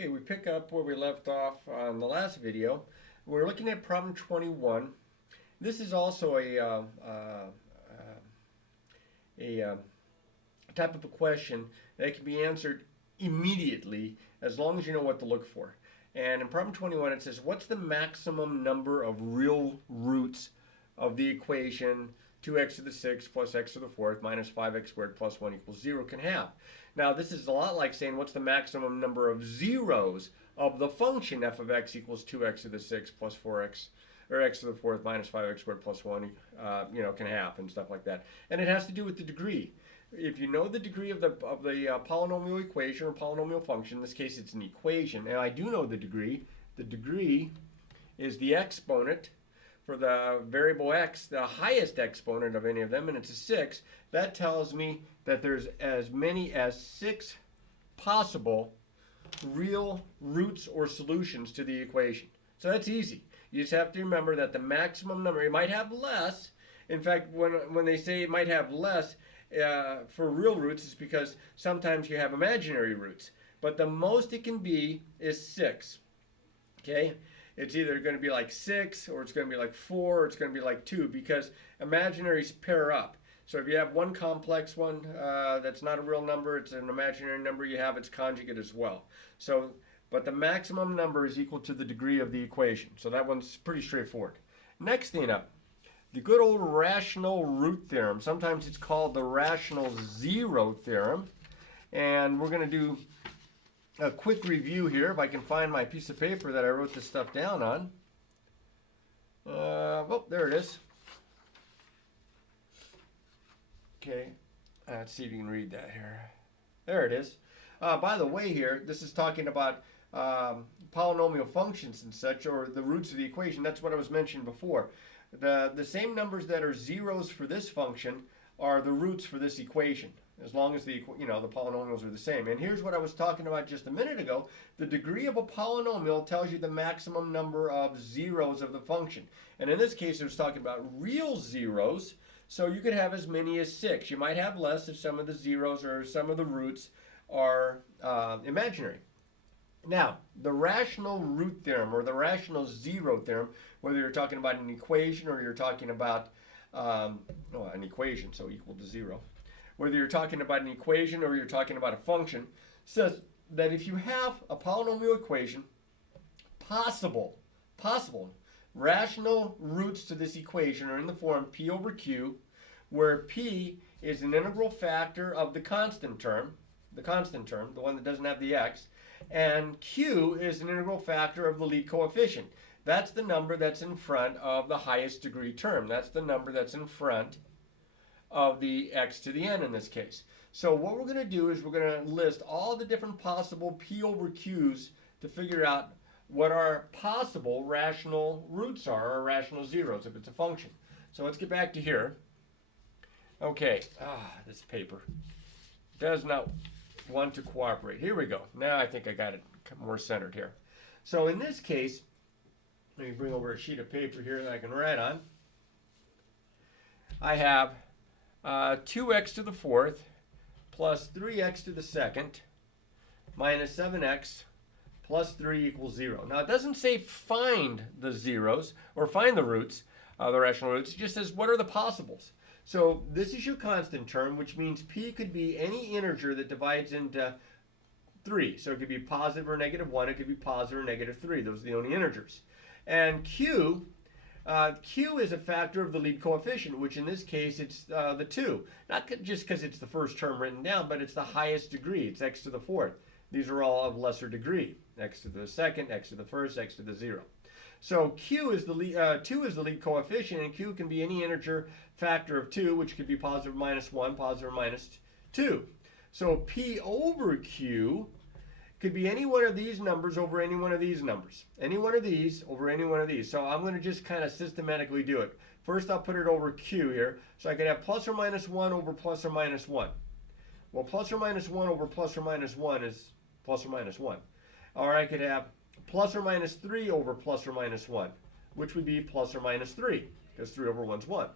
Okay, we pick up where we left off on the last video. We're looking at problem 21. This is also a type of a question that can be answered immediately as long as you know what to look for. And in problem 21 it says, what's the maximum number of real roots of the equation 2x to the 6th plus x to the 4th minus 5x squared plus 1 equals 0 can have? Now this is a lot like saying what's the maximum number of zeros of the function f of x equals 2x to the 6th plus 4x or x to the 4th minus 5x squared plus 1 can have, and stuff like that. And it has to do with the degree. If you know the degree of the polynomial equation or polynomial function, in this case it's an equation, and I do know the degree. The degree is the exponent for the variable x, the highest exponent of any of them, and it's a 6. That tells me that there's as many as 6 possible real roots or solutions to the equation. So that's easy. You just have to remember that the maximum number, it might have less. In fact, when they say it might have less for real roots, it's because sometimes you have imaginary roots. But the most it can be is 6. Okay? It's either going to be like 6, or it's going to be like 4, or it's going to be like 2, because imaginaries pair up. So if you have one complex one that's not a real number, it's an imaginary number, you have its conjugate as well. So, but the maximum number is equal to the degree of the equation. So that one's pretty straightforward. Next thing up, the good old rational root theorem. Sometimes it's called the rational zero theorem. And we're going to do a quick review here, if I can find my piece of paper that I wrote this stuff down on. Oh, there it is. Okay, let's see if you can read that here. There it is. By the way here, this is talking about polynomial functions and such, or the roots of the equation. That's what I was mentioning before. The same numbers that are zeros for this function are the roots for this equation, as long as the polynomials are the same. And here's what I was talking about just a minute ago. The degree of a polynomial tells you the maximum number of zeros of the function. And in this case, it was talking about real zeros. So you could have as many as 6. You might have less if some of the zeros or some of the roots are imaginary. Now, the rational root theorem or the rational zero theorem, whether you're talking about an equation or you're talking about an equation, so equal to 0. Whether you're talking about an equation or you're talking about a function, says that if you have a polynomial equation, possible rational roots to this equation are in the form p over q, where p is an integral factor of the constant term, the one that doesn't have the x, and q is an integral factor of the lead coefficient. That's the number that's in front of the highest degree term. That's the number that's in front of the x to the n in this case. So what we're going to do is we're going to list all the different possible p over q's to figure out what our possible rational roots are, or rational zeros if it's a function. So let's get back to here. Okay, this paper does not want to cooperate. Here we go. Now I think I got it more centered here. So in this case, let me bring over a sheet of paper here that I can write on. I have 2x to the 4th plus 3x to the 2nd minus 7x plus 3 equals 0. Now it doesn't say find the zeros or find the roots, the rational roots. It just says what are the possibles. So this is your constant term, which means p could be any integer that divides into 3. So it could be positive or negative 1. It could be positive or negative 3. Those are the only integers. And q is a factor of the lead coefficient, which in this case it's the 2. Not just because it's the first term written down, but it's the highest degree. It's x to the 4th. These are all of lesser degree. X to the 2nd, x to the 1st, x to the 0. So q is the lead, 2 is the lead coefficient, and q can be any integer factor of 2, which could be positive minus 1, positive minus 2. So p over q could be any one of these numbers over any one of these numbers. Any one of these over any one of these. So I'm going to just kind of systematically do it. First I'll put it over q here. So I could have plus or minus 1 over plus or minus 1. Well, plus or minus 1 over plus or minus 1 is plus or minus 1. Or I could have plus or minus 3 over plus or minus 1, which would be plus or minus 3, because 3 over 1 is 1.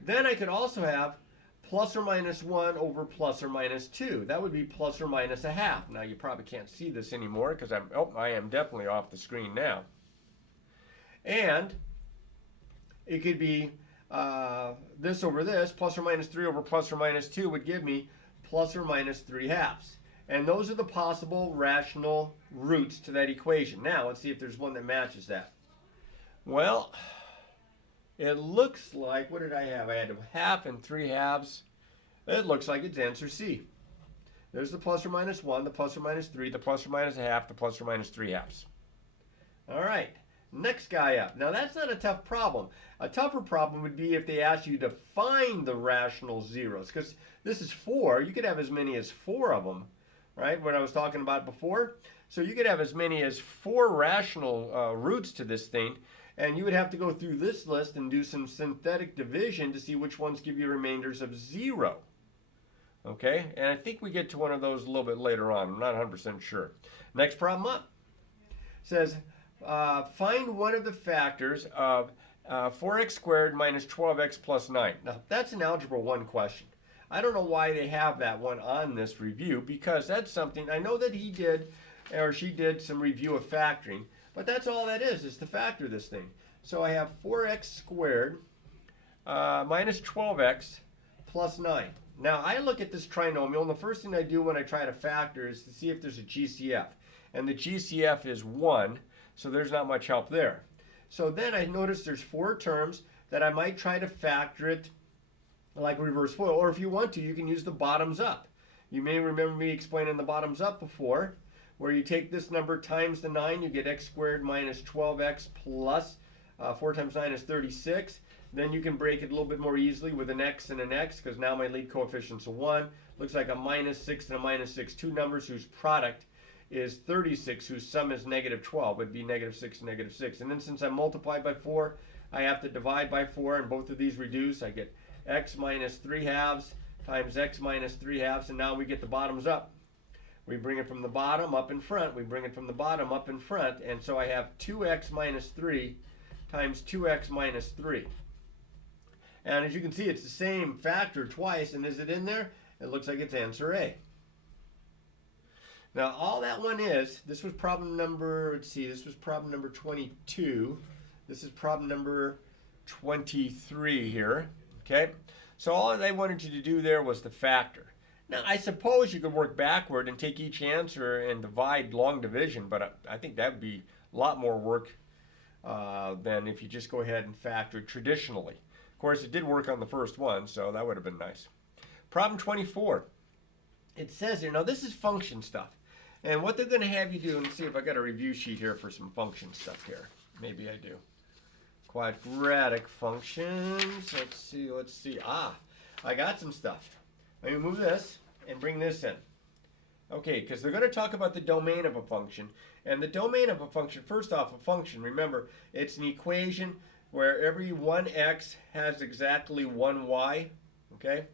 Then I could also have plus or minus 1 over plus or minus 2. That would be plus or minus a half. Now you probably can't see this anymore because I am definitely off the screen now. And it could be this over this, plus or minus 3 over plus or minus 2 would give me plus or minus 3 halves. And those are the possible rational roots to that equation. Now let's see if there's one that matches that. Well, it looks like, what did I have? I had a half and 3 halves. It looks like it's answer C. There's the plus or minus 1, the plus or minus 3, the plus or minus a half, the plus or minus 3 halves. All right, next guy up. Now that's not a tough problem. A tougher problem would be if they asked you to find the rational zeros, because this is 4. You could have as many as 4 of them, right? What I was talking about before. So you could have as many as 4 rational roots to this thing. And you would have to go through this list and do some synthetic division to see which ones give you remainders of 0. Okay, and I think we get to one of those a little bit later on. I'm not 100% sure. Next problem up. Says, find one of the factors of 4x squared minus 12x plus 9. Now, that's an Algebra 1 question. I don't know why they have that one on this review, because that's something, I know that he did, or she did some review of factoring. But that's all that is to factor this thing. So I have 4x squared minus 12x plus 9. Now I look at this trinomial, and the first thing I do when I try to factor is to see if there's a GCF. And the GCF is 1, so there's not much help there. So then I notice there's 4 terms that I might try to factor it like reverse FOIL. Or if you want to, you can use the bottoms up. You may remember me explaining the bottoms up before, where you take this number times the 9, you get x squared minus 12x plus 4 times 9 is 36. Then you can break it a little bit more easily with an x and an x, because now my lead coefficient's a 1. Looks like a minus 6 and a minus 6, 2 numbers whose product is 36, whose sum is negative 12, would be negative 6 and negative 6. And then since I multiplied by 4, I have to divide by 4, and both of these reduce. I get x minus 3 halves times x minus 3 halves, and now we get the bottoms up. We bring it from the bottom up in front. We bring it from the bottom up in front. And so I have 2x minus 3 times 2x minus 3. And as you can see, it's the same factor twice. And is it in there? It looks like it's answer A. Now, all that one is, this was problem number, let's see, this was problem number 22. This is problem number 23 here. Okay? So all they wanted you to do there was to factor. Now, I suppose you could work backward and take each answer and divide long division, but I think that would be a lot more work than if you just go ahead and factor traditionally. Of course, it did work on the first one, so that would have been nice. Problem 24. It says here, now this is function stuff. And what they're going to have you do, and see if I got a review sheet here for some function stuff here. Maybe I do. Quadratic functions. Let's see. Ah, I got some stuff. Let me move this and bring this in. Okay, because they're going to talk about the domain of a function. And the domain of a function, first off, a function, remember, it's an equation where every one x has exactly one y, okay?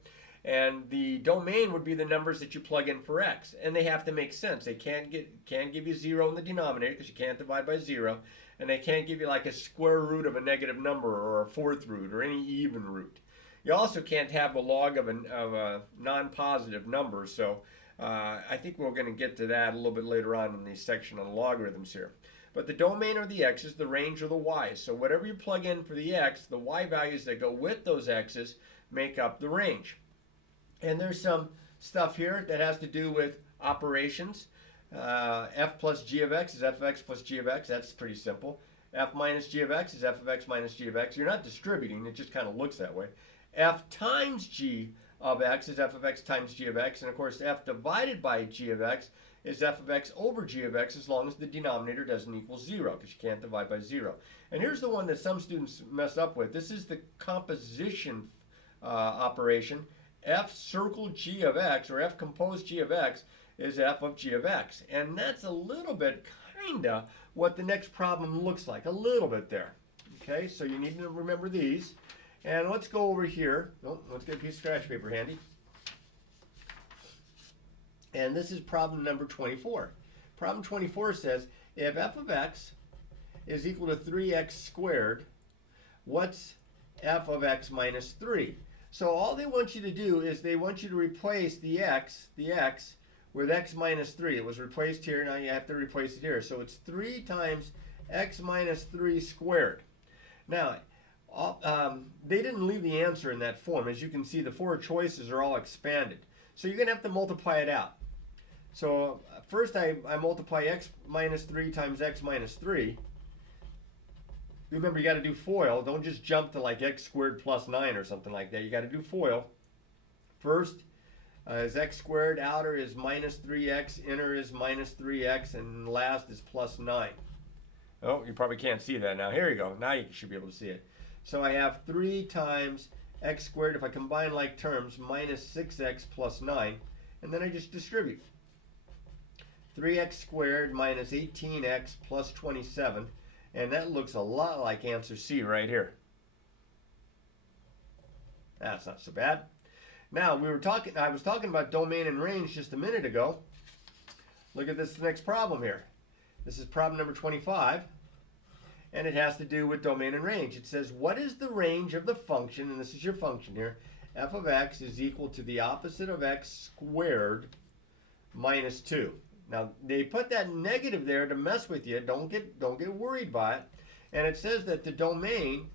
And the domain would be the numbers that you plug in for x. And they have to make sense. They can't give you 0 in the denominator because you can't divide by 0. And they can't give you like a square root of a negative number or a fourth root or any even root. You also can't have a log of a non-positive number, so I think we're going to get to that a little bit later on in the section on logarithms here. But the domain of the x is the range of the y's. So whatever you plug in for the x, the y values that go with those x's make up the range. And there's some stuff here that has to do with operations. F plus g of x is f of x plus g of x. That's pretty simple. F minus g of x is f of x minus g of x. You're not distributing. It just kind of looks that way. F times g of x is f of x times g of x. And of course, f divided by g of x is f of x over g of x as long as the denominator doesn't equal 0, because you can't divide by 0. And here's the one that some students mess up with. This is the composition operation. F circle g of x, or f composed g of x, is f of g of x. And that's a little bit kinda what the next problem looks like, a little bit there. Okay, so you need to remember these. And let's go over here. Oh, let's get a piece of scratch paper handy. And this is problem number 24. Problem 24 says, if f of x is equal to 3x squared, what's f of x minus 3? So all they want you to do is they want you to replace the x with x minus 3. It was replaced here, now you have to replace it here. So it's 3 times x minus 3 squared. Now, they didn't leave the answer in that form. As you can see, the 4 choices are all expanded. So you're going to have to multiply it out. So first I multiply x minus 3 times x minus 3. Remember, you got to do FOIL. Don't just jump to like x squared plus 9 or something like that. You got to do FOIL. First is x squared, outer is minus 3x, inner is minus 3x, and last is plus 9. Oh, you probably can't see that now. Here you go. Now you should be able to see it. So I have 3 times x squared, if I combine like terms, minus 6x plus 9, and then I just distribute. 3x squared minus 18x plus 27. And that looks a lot like answer C right here. That's not so bad. Now, I was talking about domain and range just a minute ago. Look at this next problem here. This is problem number 25. And it has to do with domain and range. It says, what is the range of the function, and this is your function here, f of x is equal to the opposite of x squared minus 2. Now, they put that negative there to mess with you. Don't get worried by it. And it says that the domain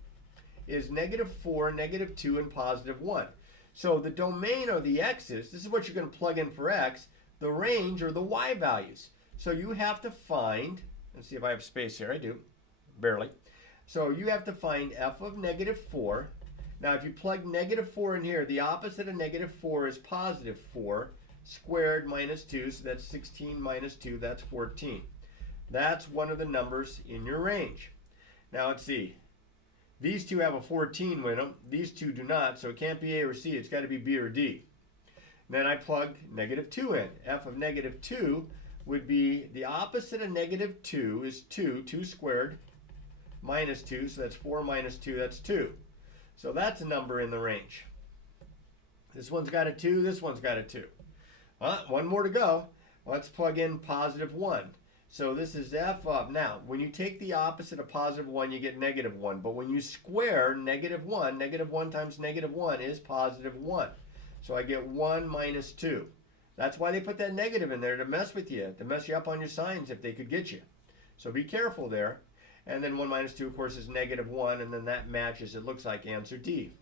is -4, -2, and +1. So the domain are the x's. This is what you're going to plug in for x. The range are the y values. So you have to find, let's see if I have space here. I do, barely. So you have to find f of -4. Now, if you plug -4 in here, the opposite of -4 is +4. Squared minus 2, so that's 16 minus 2, that's 14. That's one of the numbers in your range. Now let's see. These two have a 14 with them. These two do not, so it can't be A or C. It's got to be B or D. And then I plug -2 in. F of -2 would be the opposite of -2 is 2. 2 squared minus 2, so that's 4 minus 2, that's 2. So that's a number in the range. This one's got a 2, this one's got a 2. One more to go. Let's plug in +1. So this is f of, now, when you take the opposite of +1, you get -1. But when you square -1, -1 times -1 is +1. So I get 1 minus 2. That's why they put that negative in there, to mess with you, to mess you up on your signs if they could get you. So be careful there. And then 1 minus 2, of course, is -1, and then that matches, it looks like, answer D.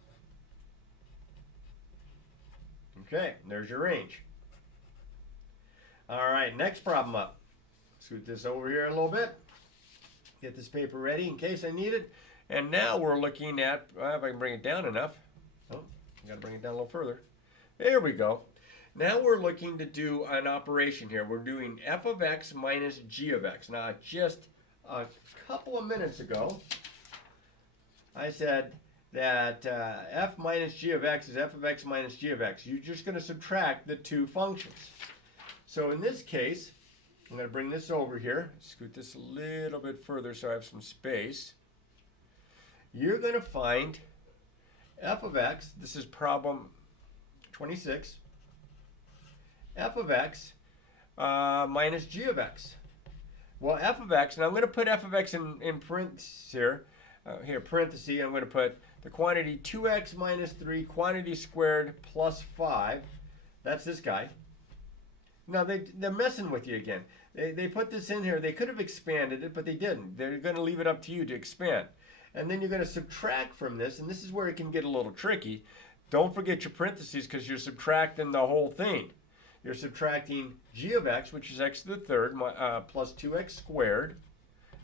Okay, there's your range. All right, next problem up. Scoot this over here a little bit. Get this paper ready in case I need it. And now we're looking at, if I can bring it down enough. Oh, I got to bring it down a little further. There we go. Now we're looking to do an operation here. We're doing f of x minus g of x. Now, just a couple of minutes ago, I said that f minus g of x is f of x minus g of x. You're just going to subtract the two functions. So in this case, I'm going to bring this over here, scoot this a little bit further so I have some space. You're going to find f of x, this is problem 26, f of x minus g of x. Well, f of x, now I'm going to put f of x in parentheses here. Parentheses, I'm going to put the quantity 2x minus 3, quantity squared plus 5. That's this guy. Now, they're messing with you again. They put this in here. They could have expanded it, but they didn't. They're going to leave it up to you to expand. And then you're going to subtract from this, and this is where it can get a little tricky. Don't forget your parentheses because you're subtracting the whole thing. You're subtracting g of x, which is x to the third, plus 2x squared,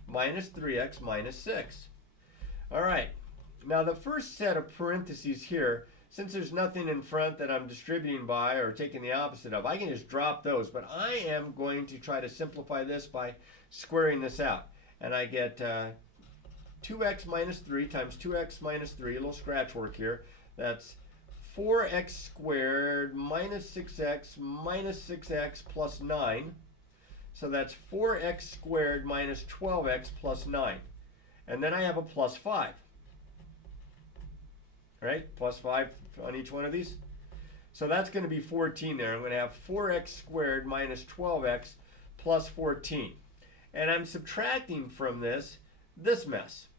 minus 3x minus 6. All right. Now, the first set of parentheses here, since there's nothing in front that I'm distributing by or taking the opposite of, I can just drop those. But I am going to try to simplify this by squaring this out. And I get 2x minus 3 times 2x minus 3, a little scratch work here. That's 4x squared minus 6x plus 9. So that's 4x squared minus 12x plus 9. And then I have a plus 5. Right? Plus 5 on each one of these. So that's going to be 14 there. I'm going to have 4x squared minus 12x plus 14. And I'm subtracting from this mess.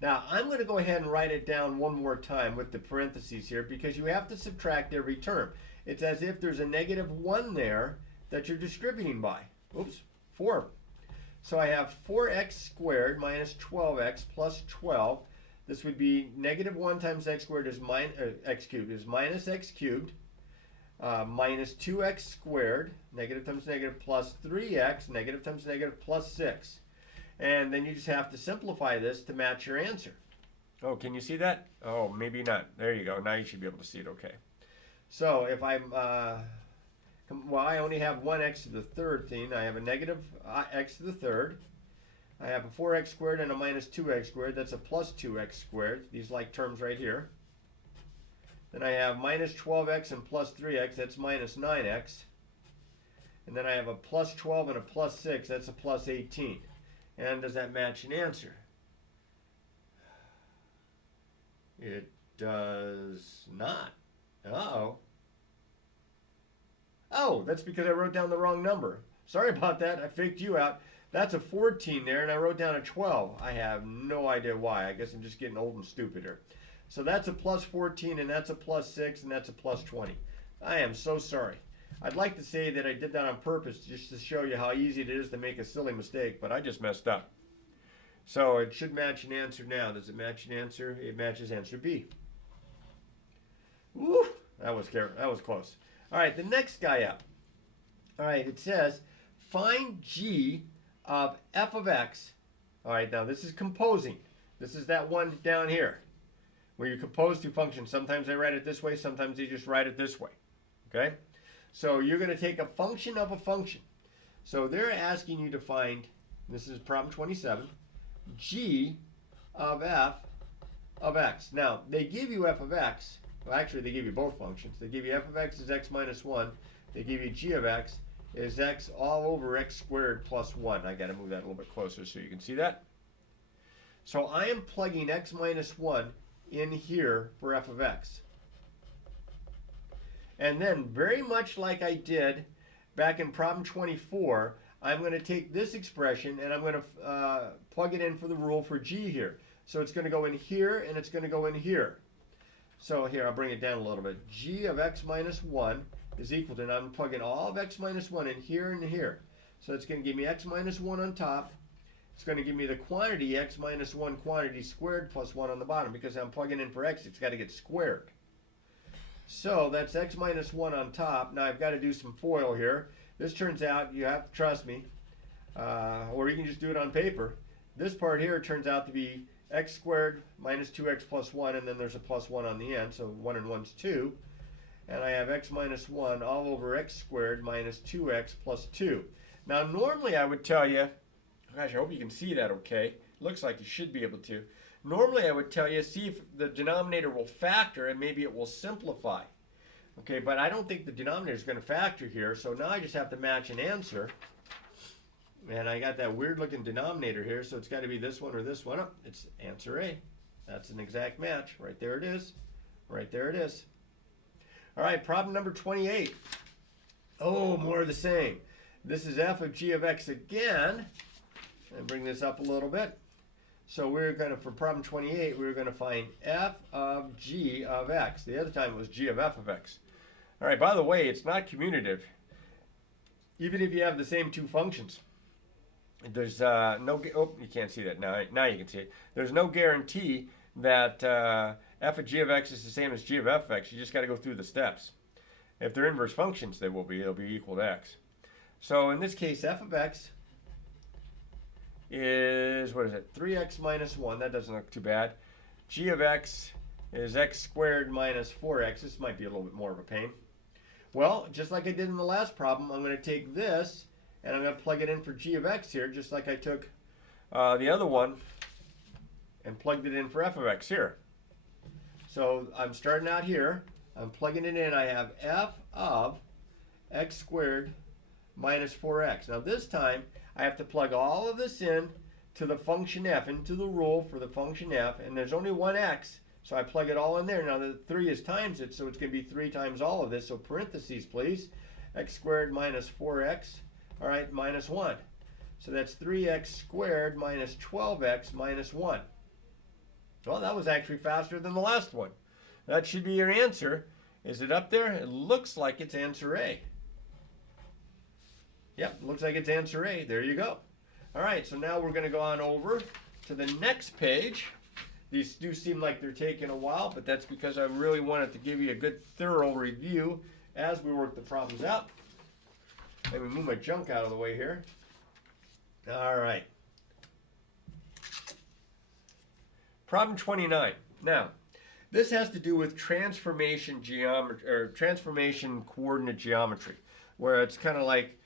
Now, I'm going to go ahead and write it down one more time with the parentheses here because you have to subtract every term. It's as if there's a -1 there that you're distributing by. Oops, 4. So I have 4x squared minus 12x plus 12. This would be -1 times x squared is x cubed is minus x cubed minus 2x squared, negative times negative, plus 3x, negative times negative, plus 6. And then you just have to simplify this to match your answer. Oh, can you see that? Oh, maybe not. There you go. Now you should be able to see it okay. So if I'm, well, I only have 1x to the third thing. I have a negative x to the third. I have a 4x squared and a minus 2x squared. That's a plus 2x squared. These like terms right here. Then I have minus 12x and plus 3x. That's minus 9x. And then I have a plus 12 and a plus 6. That's a plus 18. And does that match an answer? It does not. Uh-oh. Oh, that's because I wrote down the wrong number. Sorry about that. I faked you out. That's a 14 there, and I wrote down a 12. I have no idea why. I guess I'm just getting old and stupid here. So that's a plus 14, and that's a plus 6, and that's a plus 20. I am so sorry. I'd like to say that I did that on purpose just to show you how easy it is to make a silly mistake, but I just messed up. So it should match an answer now. Does it match an answer? It matches answer B. Woo! That was close. All right, the next guy up. All right, it says find g of f of x. All right, now this is composing. This is that one down here where you compose two functions. Sometimes I write it this way, sometimes you just write it this way. Okay? So you're going to take a function of a function. So they're asking you to find, this is problem 27, g of f of x. Now, they give you f of x. Well, actually, they give you both functions. They give you f of x is x minus 1. They give you g of x is x all over x squared plus 1. I got to move that a little bit closer so you can see that. So I am plugging x minus 1 in here for f of x. And then, very much like I did back in problem 24, I'm going to take this expression and I'm going to plug it in for the rule for g here. So it's going to go in here and it's going to go in here. So here, I'll bring it down a little bit. G of x minus 1 is equal to, and I'm plugging all of x minus 1 in here and here. So it's going to give me x minus 1 on top. It's going to give me the quantity x minus 1 quantity squared plus 1 on the bottom. Because I'm plugging in for x, it's got to get squared. So that's x minus 1 on top. Now I've got to do some FOIL here. This turns out, you have to trust me, or you can just do it on paper. This part here turns out to be x squared minus 2x plus 1, and then there's a plus 1 on the end, so 1 and 1's 2. And I have x minus 1 all over x squared minus 2x plus 2. Now normally I would tell you, gosh, I hope you can see that okay. Looks like you should be able to. Normally I would tell you, see if the denominator will factor and maybe it will simplify. Okay, but I don't think the denominator is going to factor here, so now I just have to match an answer. And I got that weird looking denominator here, so it's got to be this one or this one. Oh, it's answer A. That's an exact match. Right there it is. Right there it is. All right, problem number 28. Oh, more of the same. This is f of g of x again. And bring this up a little bit. So we're going to, for problem 28, we're going to find f of g of x. The other time it was g of f of x. All right, by the way, it's not commutative. Even if you have the same two functions. There's no, oh, you can't see that now. Now you can see it. There's no guarantee that f of g of x is the same as g of f of x. You just got to go through the steps. If they're inverse functions, they will be. They'll be equal to x. So in this case, f of x is, what is it, 3x minus 1. That doesn't look too bad. G of x is x squared minus 4x. This might be a little bit more of a pain. Well, just like I did in the last problem, I'm going to take this and I'm going to plug it in for g of x here, just like I took the other one and plugged it in for f of x here. So I'm starting out here. I'm plugging it in. I have f of x squared minus 4x. Now this time, I have to plug all of this in to the function f, into the rule for the function f, and there's only one x, so I plug it all in there. Now the 3 is times it, so it's going to be 3 times all of this, so parentheses please, x squared minus 4x, all right, minus 1. So that's 3x squared minus 12x minus 1. Well, that was actually faster than the last one. That should be your answer. Is it up there? It looks like it's answer A. Yep, looks like it's answer A. There you go. All right, so now we're going to go on over to the next page. These do seem like they're taking a while, but that's because I really wanted to give you a good thorough review as we work the problems out. Let me move my junk out of the way here. All right. Problem 29. Now, this has to do with transformation geometry, or transformation coordinate geometry, where it's kind of like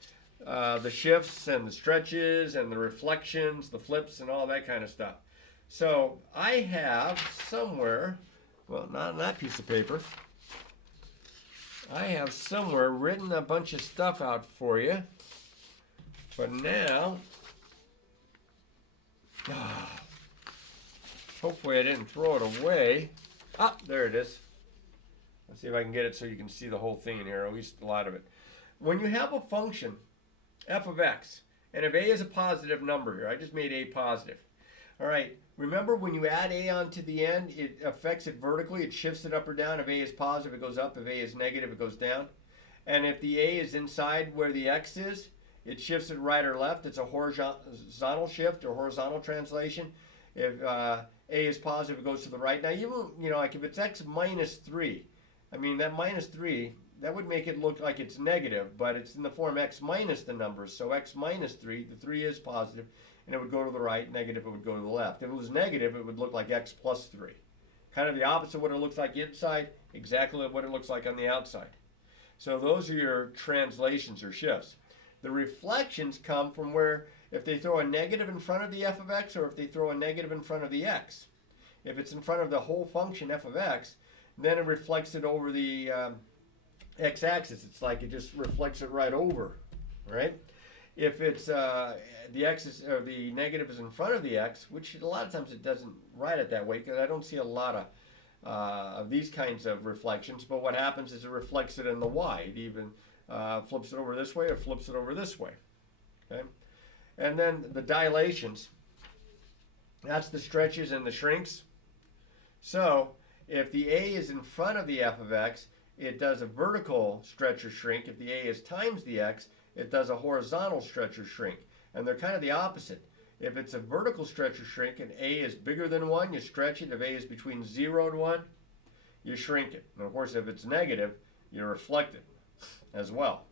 the shifts and the stretches and the reflections, the flips and all that kind of stuff. So I have somewhere, well, not on that piece of paper, I have somewhere written a bunch of stuff out for you. But now, hopefully I didn't throw it away. Ah, there it is. Let's see if I can get it so you can see the whole thing in here, or at least a lot of it. When you have a function, f of x, and if a is a positive number here, I just made a positive. All right, remember when you add a onto the end, it affects it vertically, it shifts it up or down. If a is positive, it goes up. If a is negative, it goes down. And if the a is inside where the x is, it shifts it right or left. It's a horizontal shift or horizontal translation. If a is positive, it goes to the right. Now, like if it's x minus 3, I mean, that minus 3, that would make it look like it's negative, but it's in the form x minus the numbers. So x minus 3, the 3 is positive, and it would go to the right. Negative, it would go to the left. If it was negative, it would look like x plus 3. Kind of the opposite of what it looks like inside, exactly what it looks like on the outside. So those are your translations or shifts. The reflections come from where if they throw a negative in front of the f of x or if they throw a negative in front of the x. If it's in front of the whole function f of x, then it reflects it over the x-axis. It's like it just reflects it right over, right? If it's the x is, or the negative is in front of the x, which a lot of times it doesn't write it that way because I don't see a lot of these kinds of reflections. But what happens is it reflects it in the y. It even flips it over this way or flips it over this way. Okay, and then the dilations. That's the stretches and the shrinks. So if the a is in front of the f of x, it does a vertical stretch or shrink. If the a is times the x, it does a horizontal stretch or shrink. And they're kind of the opposite. If it's a vertical stretch or shrink and a is bigger than 1, you stretch it. If a is between 0 and 1, you shrink it. And of course, if it's negative, you reflect it as well.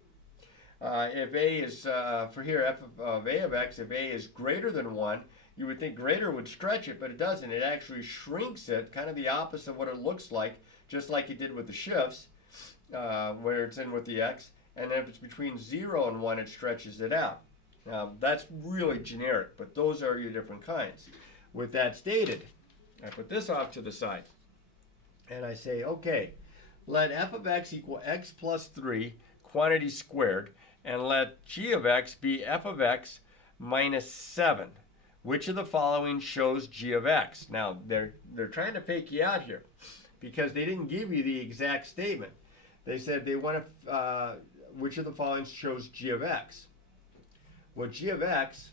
If a is, for here, f of a of x, if a is greater than 1, you would think greater would stretch it, but it doesn't. It actually shrinks it, kind of the opposite of what it looks like, just like it did with the shifts, where it's in with the x. And if it's between 0 and 1, it stretches it out. Now, that's really generic, but those are your different kinds. With that stated, I put this off to the side. And I say, okay, let f of x equal x plus 3 quantity squared, and let g of x be f of x minus 7. Which of the following shows g of x? Now, they're trying to fake you out here because they didn't give you the exact statement. They said they want to, which of the following shows g of x? Well, g of x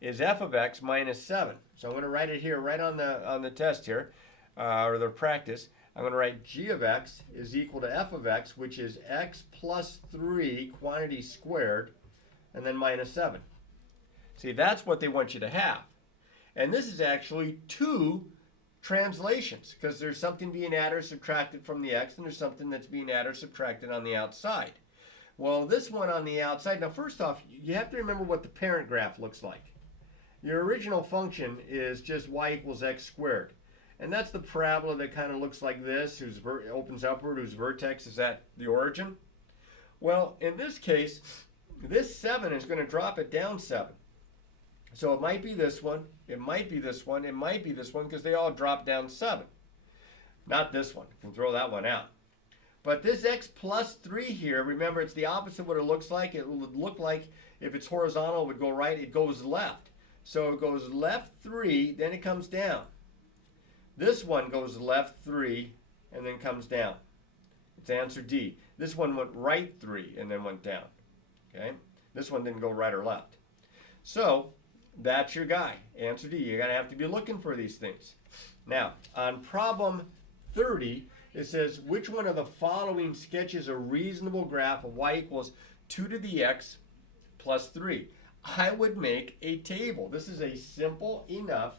is f of x minus 7. So I'm going to write it here right on the test here, or the practice. I'm going to write g of x is equal to f of x, which is x plus 3 quantity squared, and then minus 7. See, that's what they want you to have. And this is actually two translations, because there's something being added or subtracted from the x, and there's something that's being added or subtracted on the outside. Well, this one on the outside, now first off, you have to remember what the parent graph looks like. Your original function is just y equals x squared. And that's the parabola that kind of looks like this, whose opens upward, whose vertex is at the origin. Well, in this case, this 7 is going to drop it down 7. So it might be this one, it might be this one, it might be this one, because they all drop down 7. Not this one. You can throw that one out. But this x plus 3 here, remember, it's the opposite of what it looks like. It would look like if it's horizontal, it would go right. It goes left. So it goes left 3, then it comes down. This one goes left 3, and then comes down. It's answer D. This one went right 3, and then went down. Okay? This one didn't go right or left. So That's your guy. Answer D. You're going to have to be looking for these things. Now, on problem 30, it says, which one of the following sketches a reasonable graph of y equals 2 to the x plus 3? I would make a table. This is a simple enough,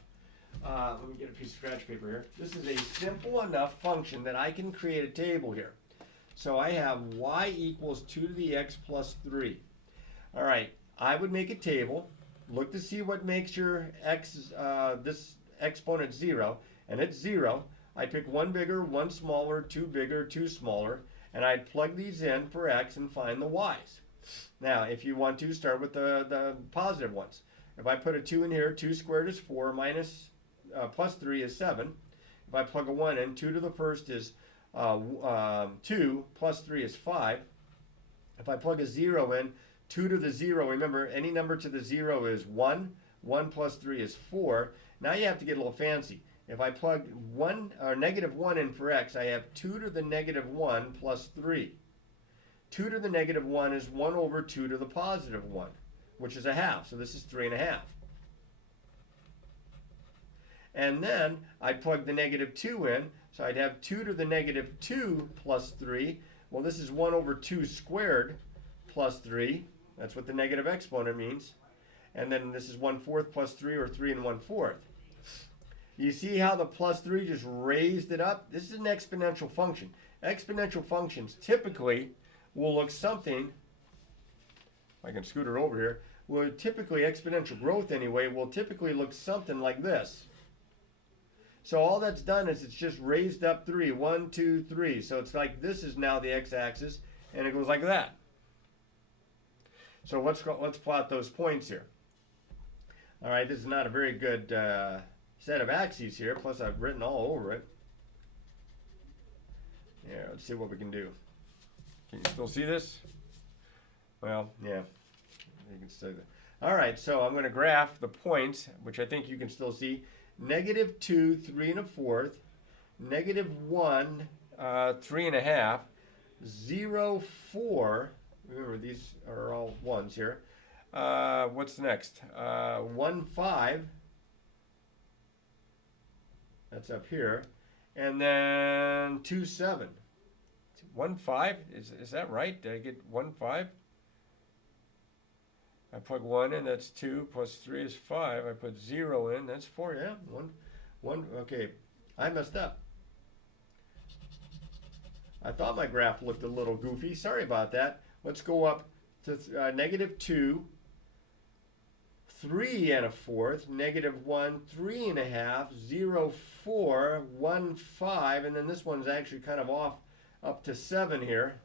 let me get a piece of scratch paper here. This is a simple enough function that I can create a table here. So I have y equals 2 to the x plus 3. All right, I would make a table. Look to see what makes your x, this exponent 0, and it's 0. I'd pick one bigger, one smaller, two bigger, two smaller, and I'd plug these in for x and find the y's. Now, if you want to, start with the positive ones. If I put a 2 in here, 2 squared is 4, plus 3 is 7. If I plug a 1 in, 2 to the first is 2, plus 3 is 5. If I plug a 0 in, 2 to the 0, remember, any number to the 0 is 1. 1 plus 3 is 4. Now you have to get a little fancy. If I plug negative 1 in for x, I have 2 to the negative 1 plus 3. 2 to the negative 1 is 1 over 2 to the positive 1, which is a half. So this is 3.5. And then I'd plug the negative 2 in. So I'd have 2 to the negative 2 plus 3. Well, this is 1 over 2 squared plus 3. That's what the negative exponent means. And then this is 1/4 plus 3, or 3 1/4. You see how the plus 3 just raised it up? This is an exponential function. Exponential functions typically will look something, if I can scoot it over here, will typically, exponential growth anyway, will typically look something like this. So all that's done is it's just raised up 3. 1, 2, 3. So it's like this is now the x-axis, and it goes like that. So let's plot those points here. All right, this is not a very good set of axes here, plus I've written all over it. Yeah, let's see what we can do. Can you still see this? Well, yeah, you can see that. All right, so I'm going to graph the points, which I think you can still see. Negative 2, 3 1/4. Negative 1, 3 1/2. 0, 4. Remember, these are all ones here. What's next? 1, 5. That's up here. And then 2, 7. 1, 5? Is that right? Did I get 1, 5? I plug 1 in, that's 2, plus 3 is 5. I put 0 in, that's 4. Yeah, 1. Okay, I messed up. I thought my graph looked a little goofy. Sorry about that. Let's go up to negative 2, 3 1/4, negative 1, 3 1/2, 0, 4, 1, 5, and then this one's actually kind of off up to 7 here,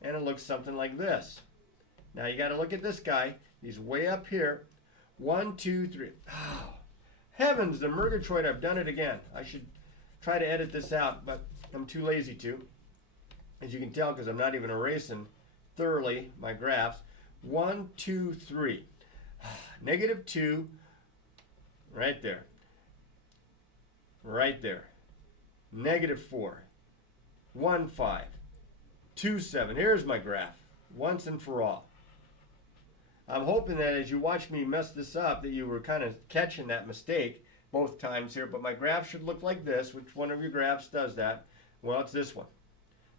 and it looks something like this. Now you got to look at this guy. He's way up here. 1, 2, 3. Oh, heavens, the Murgatroyd, I've done it again. I should try to edit this out, but I'm too lazy to. As you can tell, because I'm not even erasing thoroughly my graphs. 1, 2, 3. Negative 2, right there. Right there. Negative 4. 1, 5. 2, 7. Here's my graph, once and for all. I'm hoping that as you watch me mess this up, that you were kind of catching that mistake both times here, but my graph should look like this. Which one of your graphs does that? Well, it's this one.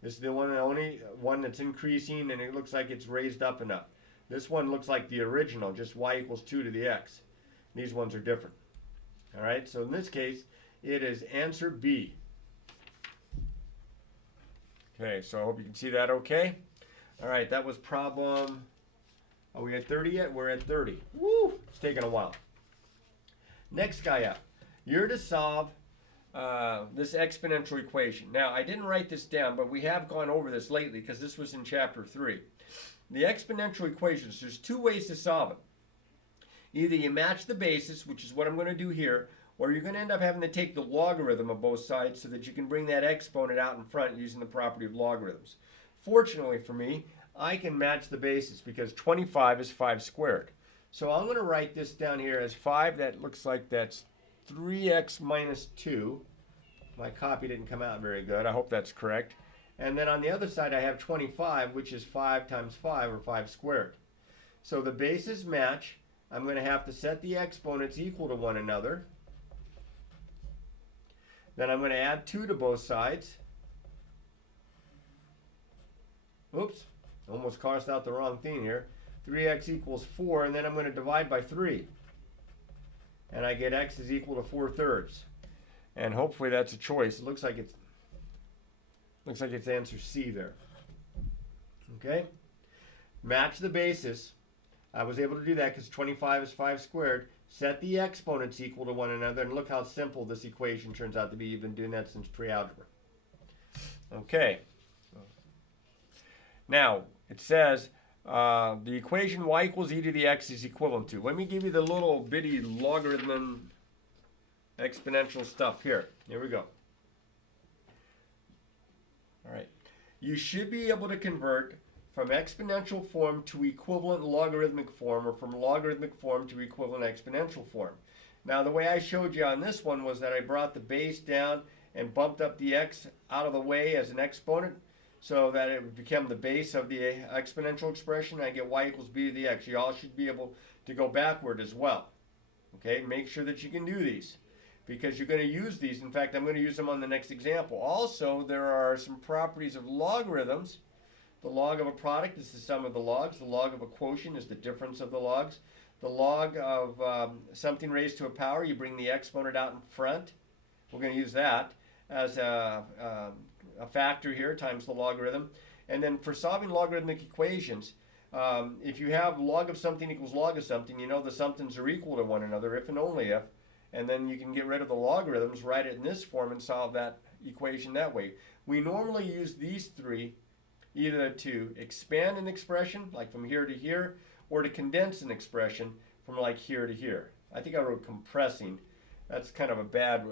This is the one and only one that's increasing, and it looks like it's raised up and up. This one looks like the original, just y equals 2 to the x. These ones are different. All right, so in this case, it is answer B. Okay, so I hope you can see that okay. All right, that was problem, are we at 30 yet? We're at 30. Woo, it's taking a while. Next guy up. You're to solve this exponential equation. Now, I didn't write this down, but we have gone over this lately because this was in chapter 3. The exponential equations, there's two ways to solve it. Either you match the basis, which is what I'm going to do here, or you're going to end up having to take the logarithm of both sides so that you can bring that exponent out in front using the property of logarithms. Fortunately for me, I can match the basis because 25 is 5 squared. So I'm going to write this down here as 5. That looks like that's 3x minus 2. My copy didn't come out very good. I hope that's correct. And then on the other side I have 25, which is 5 times 5, or 5 squared. So the bases match. I'm going to have to set the exponents equal to one another. Then I'm going to add 2 to both sides. Oops, almost crossed out the wrong thing here. 3x equals 4, and then I'm going to divide by 3. And I get x is equal to 4/3. And hopefully that's a choice. It looks like it's answer C there. Okay? Match the basis. I was able to do that because 25 is 5 squared. Set the exponents equal to one another, and look how simple this equation turns out to be. You've been doing that since pre-algebra. Okay. Now, it says the equation y equals e to the x is equivalent to. Let me give you the little bitty logarithm exponential stuff here. Here we go. All right. You should be able to convert from exponential form to equivalent logarithmic form, or from logarithmic form to equivalent exponential form. Now, the way I showed you on this one was that I brought the base down and bumped up the x out of the way as an exponent, so that it would become the base of the exponential expression. I get y equals b to the x. You all should be able to go backward as well. Okay, make sure that you can do these, because you're going to use these. In fact, I'm going to use them on the next example. Also, there are some properties of logarithms. The log of a product is the sum of the logs. The log of a quotient is the difference of the logs. The log of something raised to a power, you bring the exponent out in front. We're going to use that as a factor here times the logarithm. And then for solving logarithmic equations, if you have log of something equals log of something, you know the somethings are equal to one another if and only if. And then you can get rid of the logarithms, write it in this form, and solve that equation that way. We normally use these three either to expand an expression, like from here to here, or to condense an expression from like here to here. I think I wrote compressing. That's kind of a bad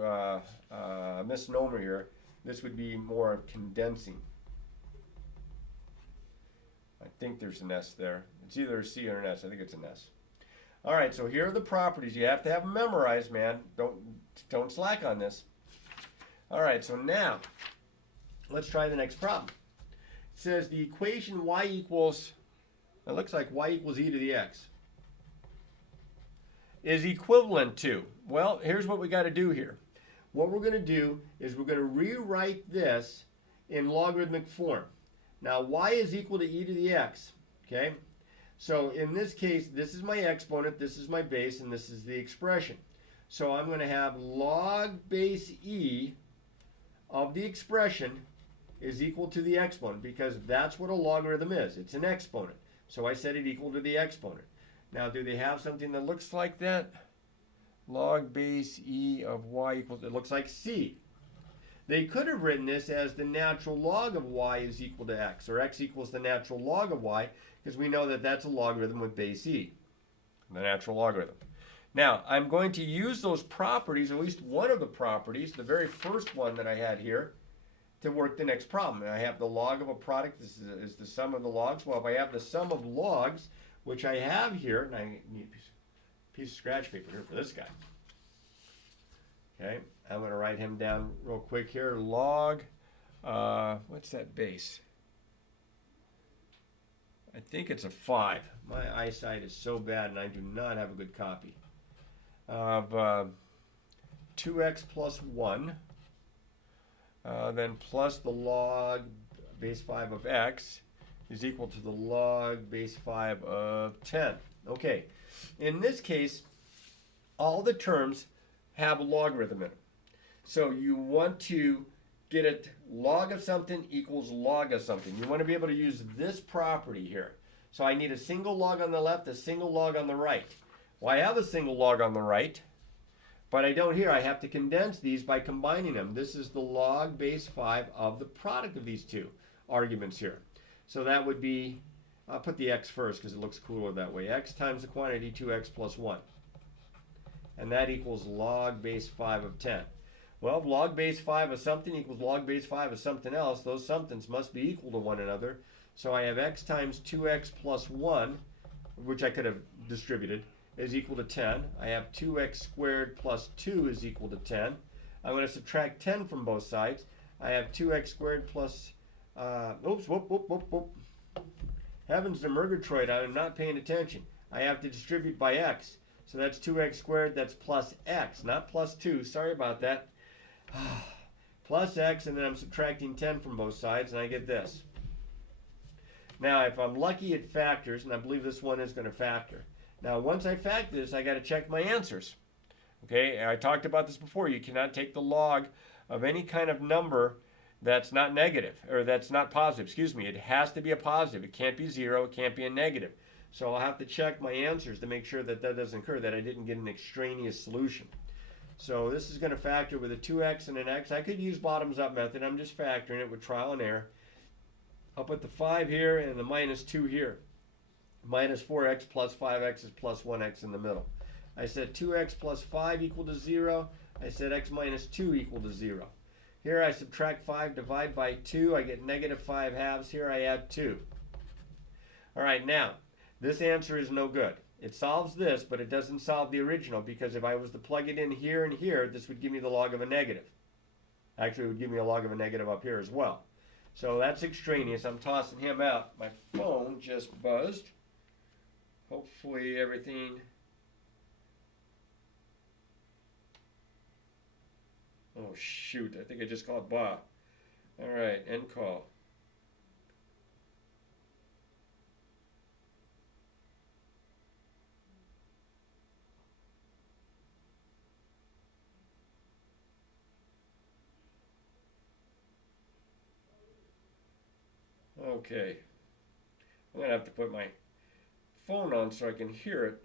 misnomer here. This would be more of condensing. I think there's an S there. It's either a C or an S. I think it's an S. All right, so here are the properties. You have to have them memorized, man. Don't slack on this. All right, so now let's try the next problem. It says the equation y equals, it looks like y equals e to the x, is equivalent to, well, here's what we got to do here. What we're going to do is we're going to rewrite this in logarithmic form. Now, y is equal to e to the x, okay? So in this case, this is my exponent, this is my base, and this is the expression. So I'm going to have log base e of the expression is equal to the exponent, because that's what a logarithm is. It's an exponent. So I set it equal to the exponent. Now, do they have something that looks like that? Log base e of y equals, it looks like c. They could have written this as the natural log of y is equal to x, or x equals the natural log of y, because we know that that's a logarithm with base e, the natural logarithm. Now, I'm going to use those properties, at least one of the properties, the very first one that I had here, to work the next problem. I have the log of a product. This is the sum of the logs. Well, if I have the sum of logs, which I have here, and I need a piece of scratch paper here for this guy. Okay, I'm going to write him down real quick here. Log, what's that base? I think it's a 5. My eyesight is so bad, and I do not have a good copy. Of 2x plus 1. Then plus the log base 5 of x is equal to the log base 5 of 10. Okay, in this case, all the terms have a logarithm in them. So you want to get it log of something equals log of something. You want to be able to use this property here. So I need a single log on the left, a single log on the right. Well, I have a single log on the right, but I don't here. I have to condense these by combining them. This is the log base 5 of the product of these two arguments here. So that would be, I'll put the x first because it looks cooler that way. X times the quantity 2x plus 1. And that equals log base 5 of 10. Well, if log base 5 of something equals log base 5 of something else, those somethings must be equal to one another. So I have x times 2x plus 1, which I could have distributed, is equal to 10. I have 2x squared plus 2 is equal to 10. I'm going to subtract 10 from both sides. I have 2x squared plus, oops, whoop. Heavens to Murgatroyd, I'm not paying attention. I have to distribute by x. So that's 2x squared, that's plus x, not plus 2. Sorry about that. Plus x, and then I'm subtracting 10 from both sides, and I get this. Now, if I'm lucky, it factors, and I believe this one is going to factor. Now, once I factor this, I got to check my answers. Okay, I talked about this before. You cannot take the log of any kind of number that's not negative, or that's not positive. Excuse me. It has to be a positive. It can't be 0. It can't be a negative. So I'll have to check my answers to make sure that that doesn't occur, that I didn't get an extraneous solution. So this is going to factor with a 2x and an x. I could use bottoms up method. I'm just factoring it with trial and error. I'll put the 5 here and the minus 2 here. Minus 4x plus 5x is plus 1x in the middle. I said 2x plus 5 equal to 0. I said x minus 2 equal to 0. Here I subtract 5, divide by 2. I get negative 5 halves. Here I add 2. All right, now, this answer is no good. It solves this, but it doesn't solve the original, because if I was to plug it in here and here, this would give me the log of a negative. Actually, it would give me a log of a negative up here as well. So that's extraneous. I'm tossing him out. My phone just buzzed. Hopefully everything... Oh, shoot. I think I just called Bob. All right, end call. Okay. I'm going to have to put my phone on so I can hear it.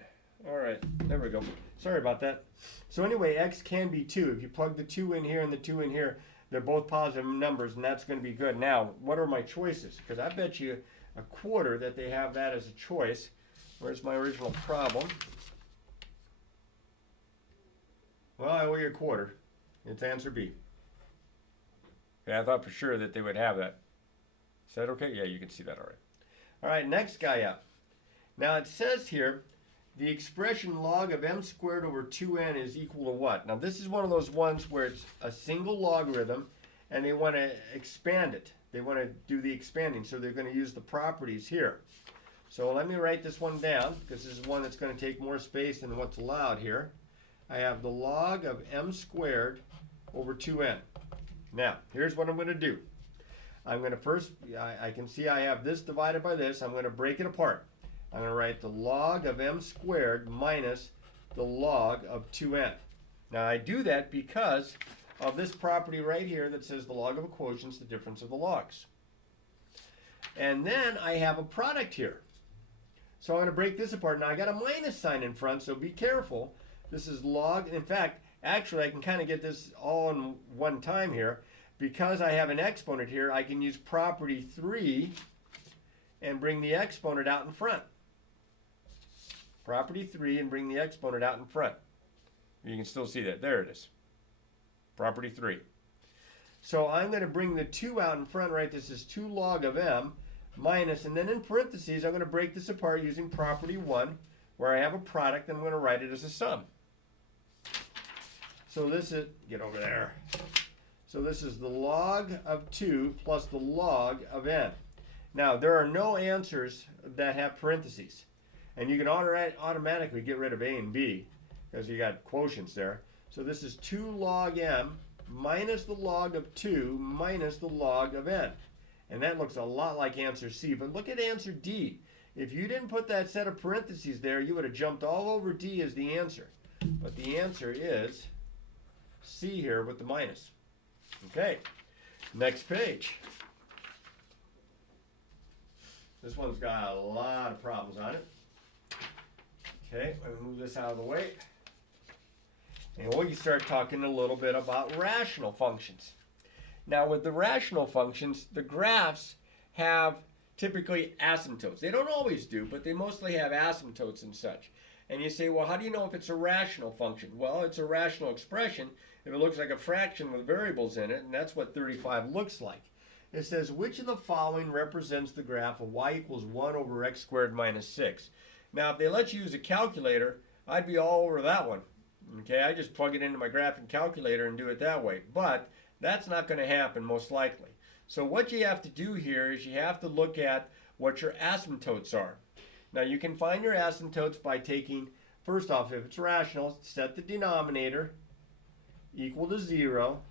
All right, there we go. Sorry about that. So anyway, x can be 2. If you plug the 2 in here and the 2 in here, they're both positive numbers, and that's going to be good. Now, what are my choices? Because I bet you a quarter that they have that as a choice. Where's my original problem? Well, I owe you a quarter. It's answer B. Okay, I thought for sure that they would have that. Is that okay? Yeah, you can see that all right. All right, next guy up. Now it says here, the expression log of m squared over 2n is equal to what? Now this is one of those ones where it's a single logarithm and they want to expand it. They want to do the expanding, so they're going to use the properties here. So let me write this one down, because this is one that's going to take more space than what's allowed here. I have the log of m squared over 2n. Now, here's what I'm going to do. I'm going to first, I can see I have this divided by this. I'm going to break it apart. I'm going to write the log of m squared minus the log of 2n. Now I do that because of this property right here that says the log of a quotient is the difference of the logs. And then I have a product here. So I'm going to break this apart. Now I got a minus sign in front, so be careful. This is log. In fact, actually I can kind of get this all in one time here. Because I have an exponent here, I can use property 3 and bring the exponent out in front. Property 3 and bring the exponent out in front. You can still see that. There it is. Property 3. So I'm going to bring the 2 out in front, right? This is 2 log of m minus, and then in parentheses, I'm going to break this apart using property 1, where I have a product, and I'm going to write it as a sum. So this is, get over there. So this is the log of 2 plus the log of n. Now, there are no answers that have parentheses. And you can automatically get rid of a and b because you got quotients there. So this is 2 log m minus the log of 2 minus the log of n. And that looks a lot like answer C. But look at answer D. If you didn't put that set of parentheses there, you would have jumped all over D as the answer. But the answer is C here with the minus. Okay, next page. This one's got a lot of problems on it. Okay, let me move this out of the way. And we start talking a little bit about rational functions. Now with the rational functions, the graphs have typically asymptotes. They don't always do, but they mostly have asymptotes and such. And you say, well, how do you know if it's a rational function? Well, it's a rational expression if it looks like a fraction with variables in it, and that's what 35 looks like. It says, which of the following represents the graph of y equals 1 over x squared minus 6? Now, if they let you use a calculator, I'd be all over that one. Okay, I just plug it into my graphing calculator and do it that way. But that's not going to happen most likely. So what you have to do here is you have to look at what your asymptotes are. Now you can find your asymptotes by taking, first off, if it's rational, set the denominator equal to 0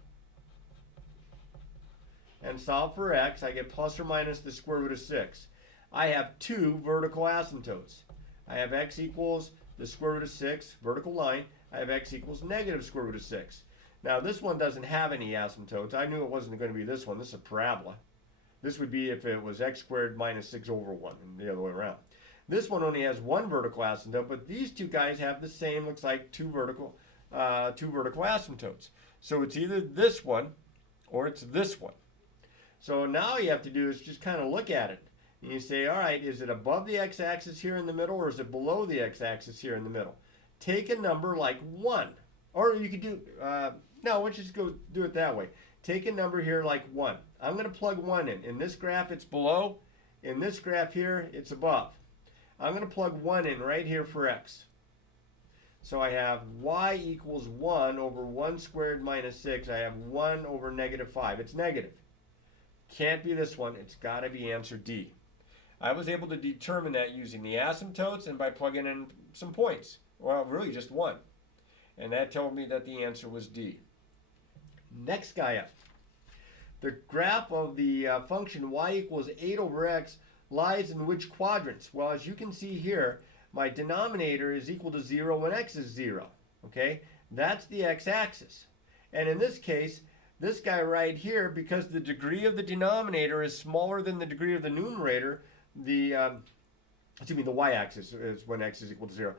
and solve for x. I get plus or minus the square root of 6. I have two vertical asymptotes. I have x equals the square root of 6, vertical line. I have x equals negative square root of 6. Now this one doesn't have any asymptotes. I knew it wasn't going to be this one. This is a parabola. This would be if it was x squared minus 6 over 1, and the other way around. This one only has one vertical asymptote, but these two guys have the same, looks like two vertical asymptotes. So it's either this one or it's this one. So now all you have to do is just kind of look at it. And you say, all right, is it above the x-axis here in the middle, or is it below the x-axis here in the middle? Take a number like 1. Or you could do, no, let's just go do it that way. Take a number here like 1. I'm going to plug 1 in. In this graph, it's below. In this graph here, it's above. I'm going to plug 1 in right here for x. So I have y equals 1 over 1 squared minus 6. I have 1 over negative 5. It's negative. Can't be this one. It's got to be answer D. I was able to determine that using the asymptotes and by plugging in some points. Well, really just one. And that told me that the answer was D. Next guy up. The graph of the function y equals 8 over x lies in which quadrants? Well, as you can see here, my denominator is equal to 0 when x is 0. Okay? That's the x-axis. And in this case, this guy right here, because the degree of the denominator is smaller than the degree of the numerator, the y-axis is when x is equal to 0.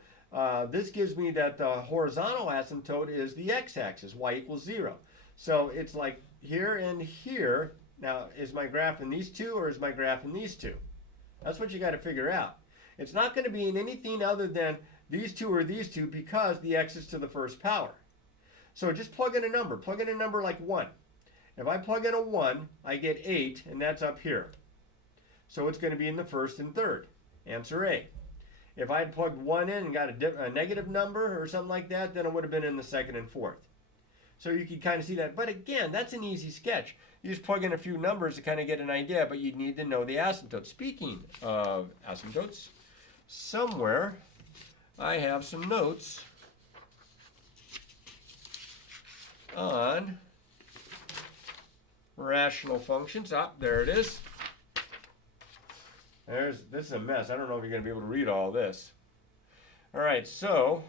This gives me that the horizontal asymptote is the x-axis, y equals 0. So it's like here and here. Now, is my graph in these two or is my graph in these two? That's what you got to figure out. It's not going to be in anything other than these two or these two because the x is to the first power. So just plug in a number. Plug in a number like 1. If I plug in a 1, I get 8, and that's up here. So it's going to be in the first and third. Answer A. If I had plugged 1 in and got a negative number or something like that, then it would have been in the second and fourth. So you can kind of see that. But again, that's an easy sketch. You just plug in a few numbers to kind of get an idea, but you need to know the asymptote. Speaking of asymptotes, somewhere I have some notes on rational functions. Ah, there it is. This is a mess. I don't know if you're going to be able to read all this. All right, so